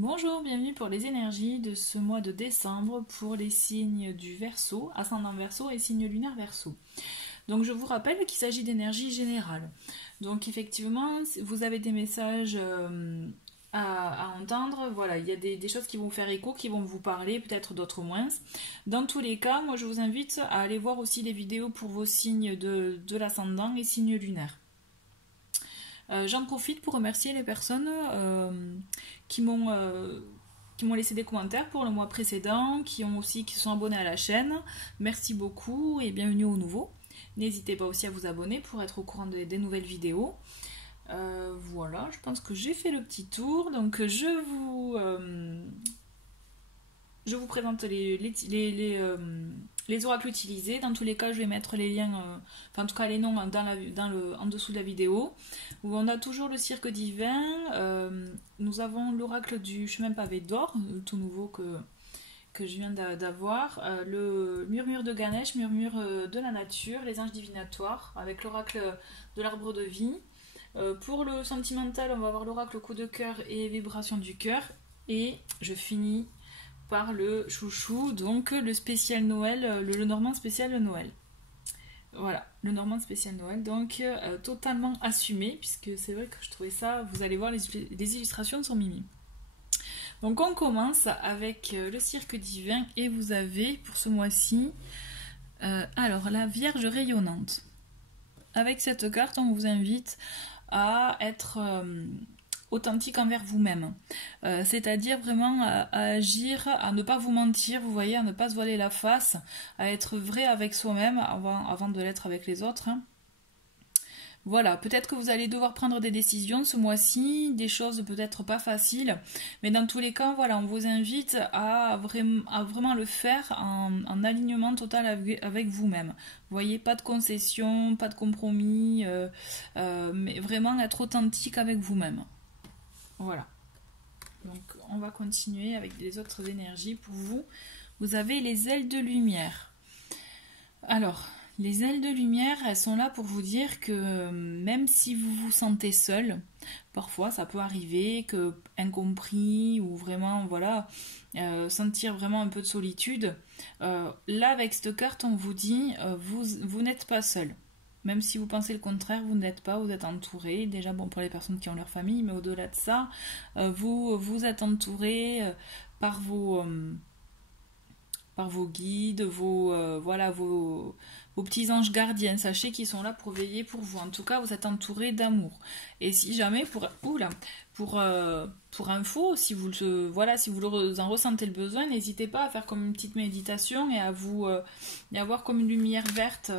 Bonjour, bienvenue pour les énergies de ce mois de décembre pour les signes du Verseau, ascendant Verseau et signe lunaire Verseau. Donc je vous rappelle qu'il s'agit d'énergie générale. Donc effectivement, vous avez des messages à entendre, voilà, il y a des choses qui vont vous faire écho, qui vont vous parler, peut-être d'autres moins. Dans tous les cas, moi je vous invite à aller voir aussi les vidéos pour vos signes de l'ascendant et signes lunaires. J'en profite pour remercier les personnes qui m'ont laissé des commentaires pour le mois précédent, qui sont abonnés à la chaîne. Merci beaucoup et bienvenue aux nouveaux. N'hésitez pas aussi à vous abonner pour être au courant des nouvelles vidéos. Voilà, je pense que j'ai fait le petit tour. Donc je vous présente les oracles utilisés. Dans tous les cas, je vais mettre les liens, enfin en tout cas les noms en dessous de la vidéo. Où on a toujours le cirque divin. Nous avons l'oracle du chemin pavé d'or, tout nouveau que je viens d'avoir. Le murmure de Ganesh, murmure de la nature, les anges divinatoires, avec l'oracle de l'arbre de vie. Pour le sentimental, on va avoir l'oracle coup de cœur et vibration du cœur. Et je finis par le chouchou, donc le spécial Noël, le normand spécial Noël. Voilà, le normand spécial Noël, donc totalement assumé, puisque c'est vrai que je trouvais ça, vous allez voir les illustrations sont mimi. Donc on commence avec le cirque divin, et vous avez pour ce mois-ci, alors la Vierge rayonnante. Avec cette carte, on vous invite à être authentique envers vous-même, c'est-à-dire vraiment à agir, à ne pas vous mentir, vous voyez, à ne pas se voiler la face, à être vrai avec soi-même avant de l'être avec les autres. Voilà, peut-être que vous allez devoir prendre des décisions ce mois-ci, des choses peut-être pas faciles, mais dans tous les cas, voilà, on vous invite à vraiment le faire en alignement total avec vous-même. Vous voyez, pas de concession, pas de compromis, mais vraiment être authentique avec vous-même. Voilà. Donc on va continuer avec les autres énergies pour vous. Vous avez les ailes de lumière. Alors, les ailes de lumière, elles sont là pour vous dire que même si vous vous sentez seul, parfois ça peut arriver que incompris ou vraiment, voilà, sentir vraiment un peu de solitude. Là, avec cette carte, on vous dit, vous n'êtes pas seul. Même si vous pensez le contraire, vous n'êtes pas, vous êtes entouré. Déjà, bon, pour les personnes qui ont leur famille, mais au-delà de ça, vous êtes entouré par vos guides, vos petits anges gardiens. Sachez qu'ils sont là pour veiller pour vous. En tout cas, vous êtes entouré d'amour. Et si jamais, pour info, si vous en ressentez le besoin, n'hésitez pas à faire comme une petite méditation et à avoir comme une lumière verte.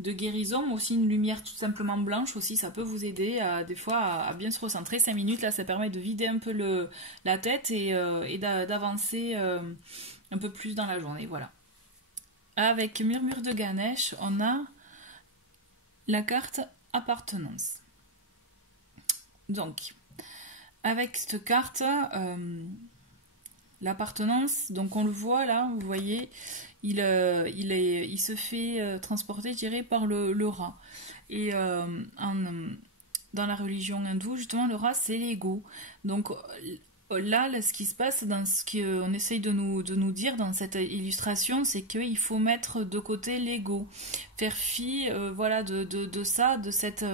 De guérison, aussi une lumière tout simplement blanche aussi, ça peut vous aider des fois à bien se recentrer. 5 minutes, là, ça permet de vider un peu la tête et d'avancer un peu plus dans la journée, voilà. Avec Murmure de Ganesh, on a la carte appartenance. Donc, avec cette carte, l'appartenance, donc on le voit là, vous voyez, il se fait transporter, je dirais, par le rat. Et dans la religion hindoue, justement, le rat, c'est l'ego. Donc là, ce qui se passe, dans ce qu'on essaye de nous dire dans cette illustration, c'est qu'il faut mettre de côté l'ego. Faire fi de ça, de cette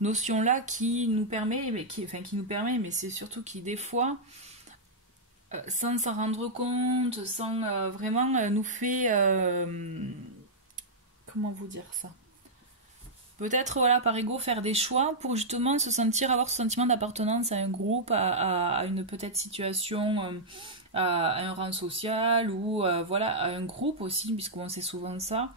notion-là qui nous permet, mais c'est surtout qui, des fois, sans s'en rendre compte, sans vraiment nous fait... comment vous dire ça? Peut-être, voilà, par ego, faire des choix pour justement avoir ce sentiment d'appartenance à un groupe, à une peut-être situation, à un rang social ou voilà, à un groupe aussi, puisqu'on sait souvent ça.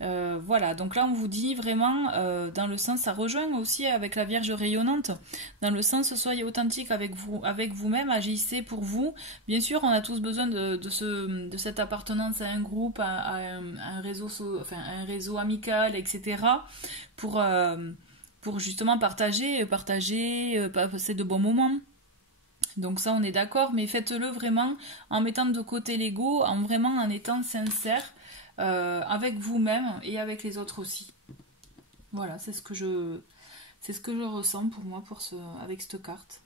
Voilà, donc là on vous dit vraiment dans le sens, ça rejoint aussi avec la Vierge rayonnante, dans le sens soyez authentique avec vous-même, agissez pour vous. Bien sûr, on a tous besoin de cette appartenance à un groupe, à un réseau amical, etc. pour justement partager, passer de bons moments. Donc ça on est d'accord, mais faites-le vraiment en mettant de côté l'ego, en étant sincère avec vous-même et avec les autres aussi. Voilà, c'est ce que je ressens pour moi avec cette carte.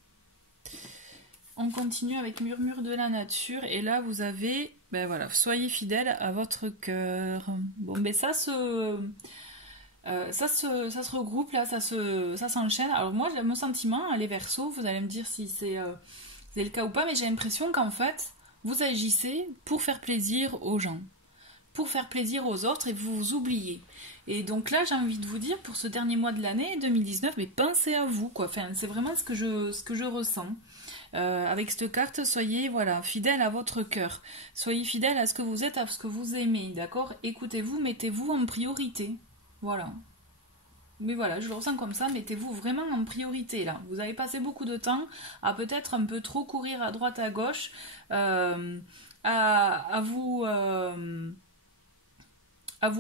on continue avec Murmure de la nature. Et là, vous avez, ben voilà, soyez fidèles à votre cœur. Bon, ben ça se regroupe là, ça s'enchaîne. Alors moi, mon sentiment, les Verseaux, vous allez me dire si c'est le cas ou pas, mais j'ai l'impression qu'en fait, vous agissez pour faire plaisir aux gens, pour faire plaisir aux autres et vous vous oubliez. Et donc là, j'ai envie de vous dire, pour ce dernier mois de l'année 2019, mais pensez à vous, quoi. Enfin, c'est vraiment ce que je ressens. Avec cette carte, soyez voilà, fidèle à votre cœur. Soyez fidèle à ce que vous êtes, à ce que vous aimez, d'accord? Écoutez-vous, mettez-vous en priorité. Voilà. Mais voilà, je le ressens comme ça, mettez-vous vraiment en priorité là. Vous avez passé beaucoup de temps à peut-être un peu trop courir à droite à gauche, à vous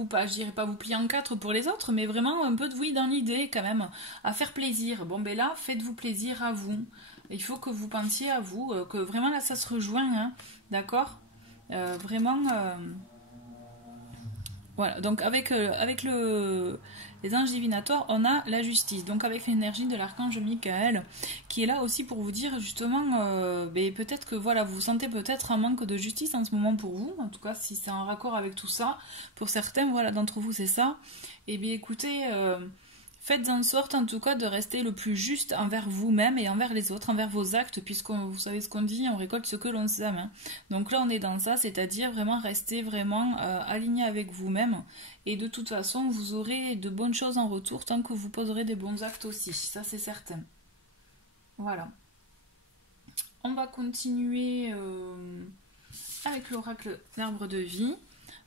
pas, je dirais pas vous plier en quatre pour les autres, mais vraiment un peu de oui dans l'idée quand même, à faire plaisir. Bon ben là, faites-vous plaisir à vous. Il faut que vous pensiez à vous, que vraiment là ça se rejoint, hein, d'accord? Vraiment, voilà. Donc avec les anges divinatoires, on a la justice. Donc avec l'énergie de l'archange Michael, qui est là aussi pour vous dire justement, peut-être que voilà, vous sentez peut-être un manque de justice en ce moment pour vous. En tout cas, si c'est en raccord avec tout ça, pour certains, voilà, d'entre vous, c'est ça. Et bien écoutez, faites en sorte en tout cas de rester le plus juste envers vous-même et envers les autres, envers vos actes, puisque vous savez ce qu'on dit, on récolte ce que l'on sème. Hein. Donc là on est dans ça, c'est-à-dire vraiment rester vraiment aligné avec vous-même. Et de toute façon, vous aurez de bonnes choses en retour tant que vous poserez des bons actes aussi, ça c'est certain. Voilà. On va continuer avec l'oracle d'arbre de vie.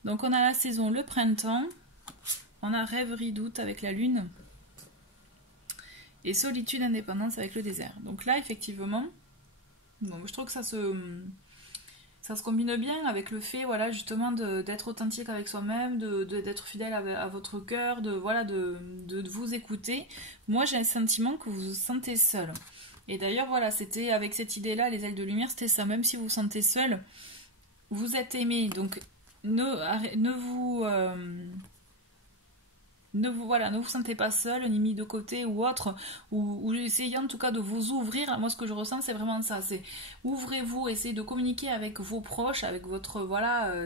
Donc on a la saison, le printemps, on a rêverie d'août avec la lune, et solitude, indépendance avec le désert. Donc là, effectivement, bon, je trouve que ça se combine bien avec le fait, voilà, justement, d'être authentique avec soi-même, d'être fidèle à votre cœur, de vous écouter. Moi, j'ai un sentiment que vous vous sentez seul. Et d'ailleurs, voilà, c'était avec cette idée-là, les ailes de lumière, c'était ça. Même si vous vous sentez seul, vous êtes aimé. Donc, ne vous sentez pas seul, ni mis de côté ou autre, ou essayez en tout cas de vous ouvrir. Moi, ce que je ressens, c'est vraiment ça, c'est ouvrez-vous, essayez de communiquer avec vos proches, avec votre,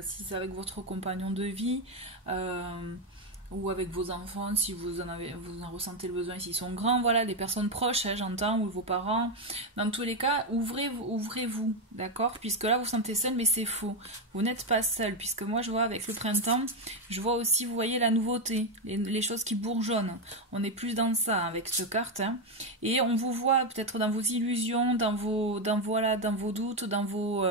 si c'est avec votre compagnon de vie, ou avec vos enfants, si vous en ressentez le besoin, s'ils sont grands, voilà, des personnes proches, hein, j'entends, ou vos parents. Dans tous les cas, ouvrez-vous, d'accord? Puisque là, vous sentez seul, mais c'est faux. Vous n'êtes pas seul, puisque moi, je vois avec le printemps, je vois aussi, vous voyez, la nouveauté, les choses qui bourgeonnent. On est plus dans ça avec cette carte, hein. Et on vous voit peut-être dans vos illusions, dans vos doutes, dans vos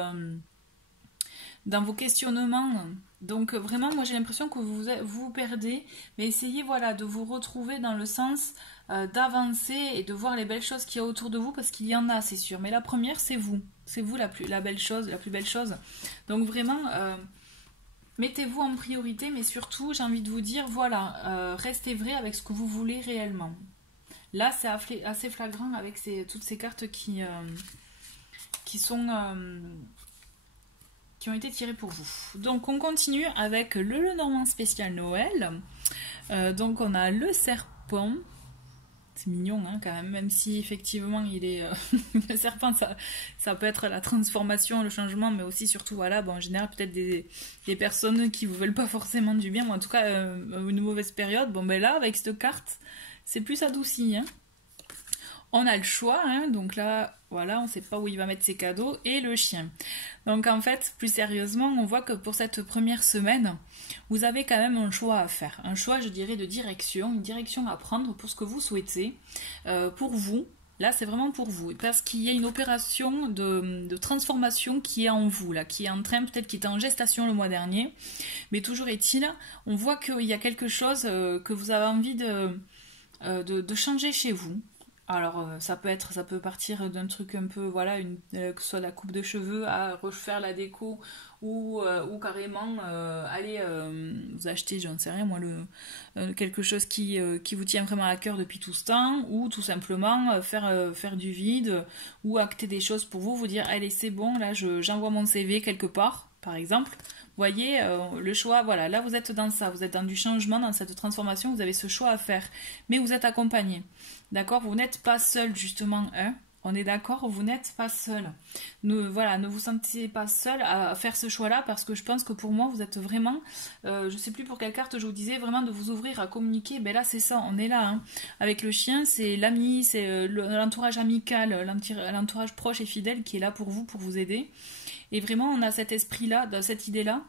questionnements. Donc vraiment, moi j'ai l'impression que vous perdez, mais essayez de vous retrouver dans le sens d'avancer et de voir les belles choses qu'il y a autour de vous, parce qu'il y en a, c'est sûr. Mais la première, c'est vous la plus belle chose. Donc vraiment, mettez-vous en priorité, mais surtout, j'ai envie de vous dire, restez vrai avec ce que vous voulez réellement. Là, c'est assez flagrant avec toutes ces cartes qui ont été tirées pour vous. Donc on continue avec le Lenormand spécial Noël. Donc on a le serpent. C'est mignon, hein, quand même si effectivement il est le serpent, ça peut être la transformation, le changement, mais aussi surtout en général peut-être des personnes qui vous veulent pas forcément du bien, mais en tout cas une mauvaise période. Bon ben là avec cette carte c'est plus adouci, hein. On a le choix, hein, donc là, voilà, on ne sait pas où il va mettre ses cadeaux, et le chien. Donc en fait, plus sérieusement, on voit que pour cette première semaine, vous avez quand même un choix à faire. Un choix, je dirais, de direction, une direction à prendre pour ce que vous souhaitez, pour vous. Là, c'est vraiment pour vous, parce qu'il y a une opération de transformation qui est en vous, là, qui est en train, peut-être qui était en gestation le mois dernier, mais toujours est-il, on voit qu'il y a quelque chose que vous avez envie de changer chez vous. Alors ça peut partir d'un truc un peu, que ce soit la coupe de cheveux à refaire la déco, ou carrément aller vous acheter, j'en sais rien moi, quelque chose qui vous tient vraiment à cœur depuis tout ce temps, ou tout simplement faire du vide, ou acter des choses pour vous dire allez c'est bon, là j'envoie mon CV quelque part, par exemple. Vous voyez, le choix, là vous êtes dans ça, vous êtes dans du changement, dans cette transformation, vous avez ce choix à faire, mais vous êtes accompagné, d'accord? Vous n'êtes pas seul justement, hein? On est d'accord, vous n'êtes pas seul. Voilà, ne vous sentez pas seul à faire ce choix-là parce que je pense que pour moi, vous êtes vraiment, je sais plus pour quelle carte je vous disais, vraiment de vous ouvrir à communiquer. Ben là, c'est ça, on est là. Hein. Avec le chien, c'est l'ami, c'est l'entourage amical, l'entourage proche et fidèle qui est là pour vous aider. Et vraiment, on a cet esprit-là, cette idée-là,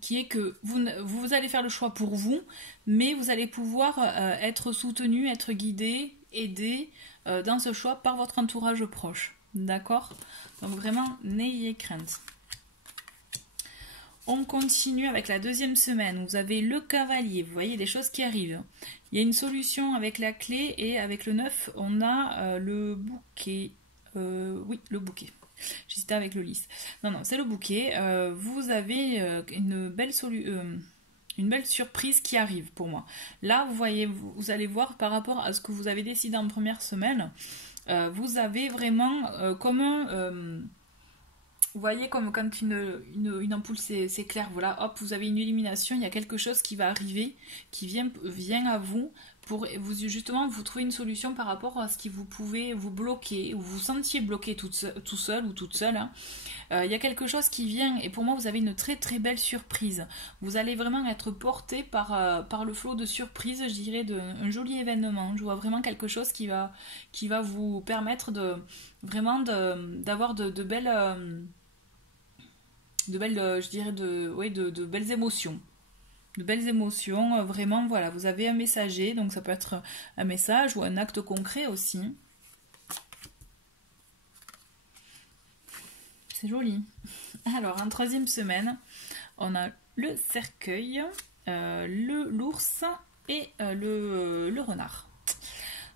qui est que vous allez faire le choix pour vous, mais vous allez pouvoir être soutenu, être guidé, aidé dans ce choix par votre entourage proche. D'accord? Donc vraiment, n'ayez crainte. On continue avec la deuxième semaine. Vous avez le cavalier, vous voyez les choses qui arrivent. Il y a une solution avec la clé et avec le 9, on a le bouquet. Oui, le bouquet. J'hésitais avec le lys. Non, c'est le bouquet. Vous avez une belle surprise qui arrive pour moi. Là, vous voyez, vous allez voir par rapport à ce que vous avez décidé en première semaine, vous avez vraiment comme un... vous voyez comme quand une ampoule s'éclaire, voilà, hop, vous avez une illumination, il y a quelque chose qui va arriver, qui vient à vous pour justement vous trouver une solution par rapport à ce qui vous pouvez vous bloquer, ou vous sentiez bloqué tout seul ou toute seule. Hein. Il y a quelque chose qui vient et pour moi vous avez une très très belle surprise. Vous allez vraiment être porté par le flot de surprises, je dirais, d'un joli événement. Je vois vraiment quelque chose qui va vous permettre d'avoir de belles... je dirais de belles émotions. De belles émotions, vraiment, voilà, vous avez un messager, donc ça peut être un message ou un acte concret aussi. C'est joli. Alors, en troisième semaine, on a le cercueil, l'ours et le renard.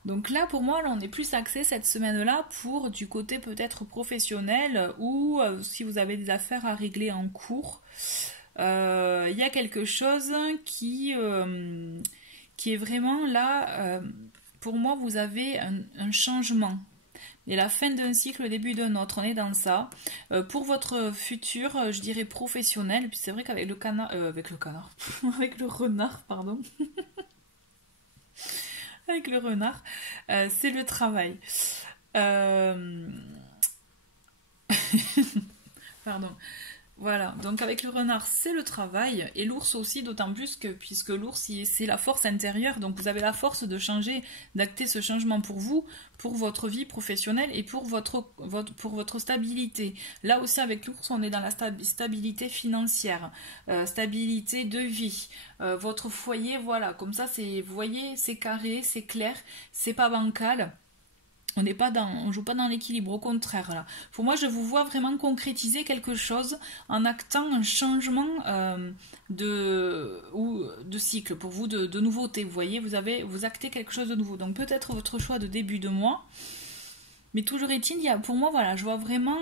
Donc là, pour moi, là, on est plus axé cette semaine-là pour du côté peut-être professionnel ou si vous avez des affaires à régler en cours. Il y a quelque chose qui est vraiment là. Pour moi, vous avez un changement. Et la fin d'un cycle, le début d'un autre, on est dans ça. Pour votre futur, je dirais professionnel, puis c'est vrai qu'avec le canard, avec le renard, pardon. Avec le renard, c'est le travail. Pardon. Voilà, donc avec le renard, c'est le travail, et l'ours aussi, d'autant plus que, puisque l'ours, c'est la force intérieure, donc vous avez la force de changer, d'acter ce changement pour vous, pour votre vie professionnelle et pour votre stabilité. Là aussi, avec l'ours, on est dans la stabilité financière, stabilité de vie. Votre foyer, voilà, comme ça, vous voyez, c'est carré, c'est clair, c'est pas bancal. On joue pas dans l'équilibre, au contraire là. Pour moi, je vous vois vraiment concrétiser quelque chose en actant un changement de cycle pour vous, de nouveauté. Vous voyez, vous actez quelque chose de nouveau. Donc peut-être votre choix de début de mois, mais toujours est-il, pour moi, voilà, je vois vraiment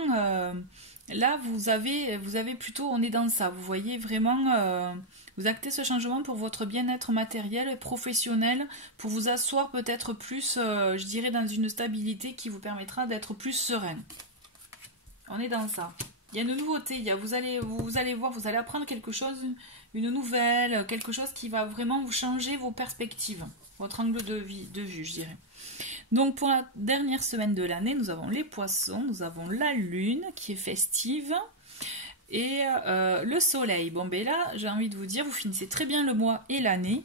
là vous avez plutôt, on est dans ça. Vous voyez vraiment. Vous actez ce changement pour votre bien-être matériel et professionnel, pour vous asseoir peut-être plus, je dirais, dans une stabilité qui vous permettra d'être plus serein. On est dans ça. Il y a une nouveauté, vous allez voir, vous allez apprendre quelque chose, une nouvelle, quelque chose qui va vraiment vous changer vos perspectives, votre angle de vue, je dirais. Donc pour la dernière semaine de l'année, nous avons les poissons, nous avons la lune qui est festive, et le soleil. Bon, ben là, j'ai envie de vous dire, vous finissez très bien le mois et l'année.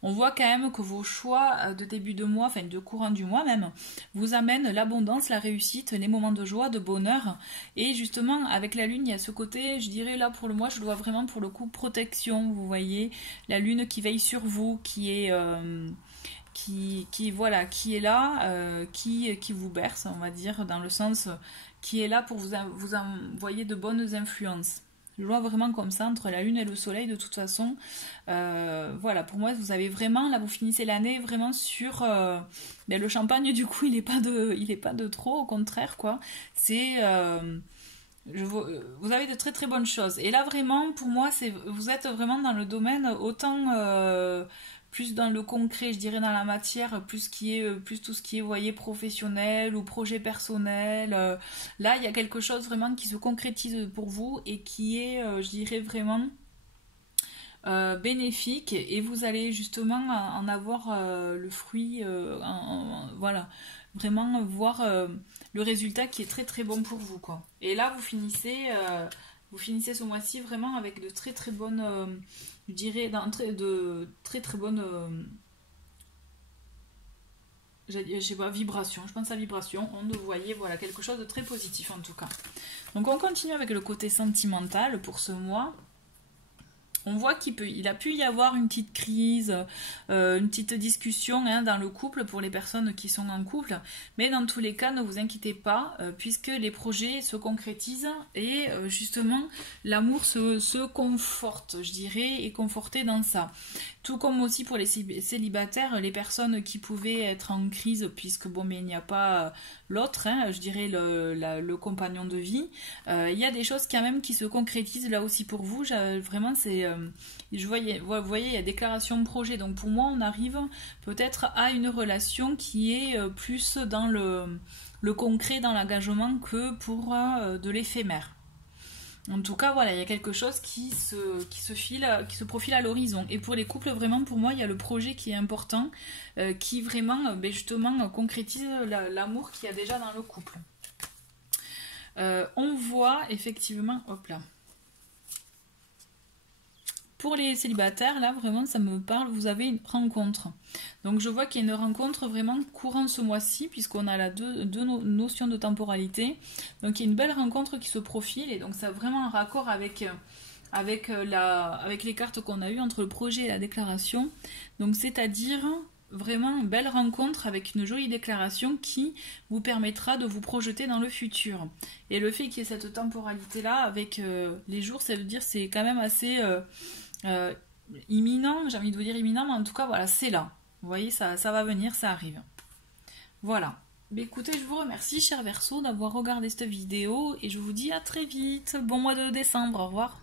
On voit quand même que vos choix de début de mois, enfin de courant du mois même, vous amènent l'abondance, la réussite, les moments de joie, de bonheur. Et justement, avec la lune, il y a ce côté, je dirais là pour le mois, je le vois vraiment pour le coup protection. Vous voyez, la lune qui veille sur vous, qui est est là, qui vous berce, on va dire, dans le sens qui est là pour vous envoyer de bonnes influences. Je vois vraiment comme ça, entre la lune et le soleil, de toute façon. Voilà, pour moi, vous avez vraiment, là, vous finissez l'année vraiment sur... le champagne, du coup, il est pas de trop, au contraire, quoi. C'est... vous avez de très très bonnes choses. Et là, vraiment, pour moi, vous êtes vraiment dans le domaine autant... plus dans le concret, je dirais dans la matière, plus tout ce qui est, vous voyez, professionnel ou projet personnel. Là, il y a quelque chose vraiment qui se concrétise pour vous et qui est, je dirais, vraiment bénéfique, et vous allez justement en avoir le fruit. Voilà. vraiment voir le résultat qui est très très bon pour vous, quoi. Et là, vous finissez ce mois-ci vraiment avec de très très bonnes, je dirais, de très très bonnes, je sais pas, vibrations. Je pense à vibration. Vous voyez, voilà, quelque chose de très positif en tout cas. Donc on continue avec le côté sentimental pour ce mois. On voit il a pu y avoir une petite crise, une petite discussion dans le couple pour les personnes qui sont en couple. Mais dans tous les cas, ne vous inquiétez pas, puisque les projets se concrétisent et justement, l'amour se conforte, je dirais, est conforté dans ça. Tout comme aussi pour les célibataires, les personnes qui pouvaient être en crise, puisque bon, mais il n'y a pas l'autre, je dirais le compagnon de vie. Il y a des choses quand même qui se concrétisent là aussi pour vous. Vraiment, c'est... vous voyez, il y a déclaration de projet. Donc pour moi, on arrive peut-être à une relation qui est plus dans le concret, dans l'engagement que pour de l'éphémère. En tout cas, voilà, il y a quelque chose qui se profile à l'horizon. Et pour les couples, vraiment, pour moi, il y a le projet qui est important, qui vraiment, justement, concrétise l'amour qu'il y a déjà dans le couple. On voit effectivement, hop là. Pour les célibataires, là, vraiment, ça me parle, vous avez une rencontre. Donc, je vois qu'il y a une rencontre vraiment courante ce mois-ci, puisqu'on a deux notions de temporalité. Donc, il y a une belle rencontre qui se profile, et donc, ça a vraiment un raccord avec les cartes qu'on a eues entre le projet et la déclaration. Donc, c'est-à-dire vraiment une belle rencontre avec une jolie déclaration qui vous permettra de vous projeter dans le futur. Et le fait qu'il y ait cette temporalité-là avec les jours, ça veut dire c'est quand même assez... imminent, j'ai envie de vous dire imminent, mais en tout cas voilà, c'est là. Vous voyez, ça va venir, ça arrive. Voilà. Mais écoutez, je vous remercie, cher Verseau, d'avoir regardé cette vidéo et je vous dis à très vite. Bon mois de décembre, au revoir.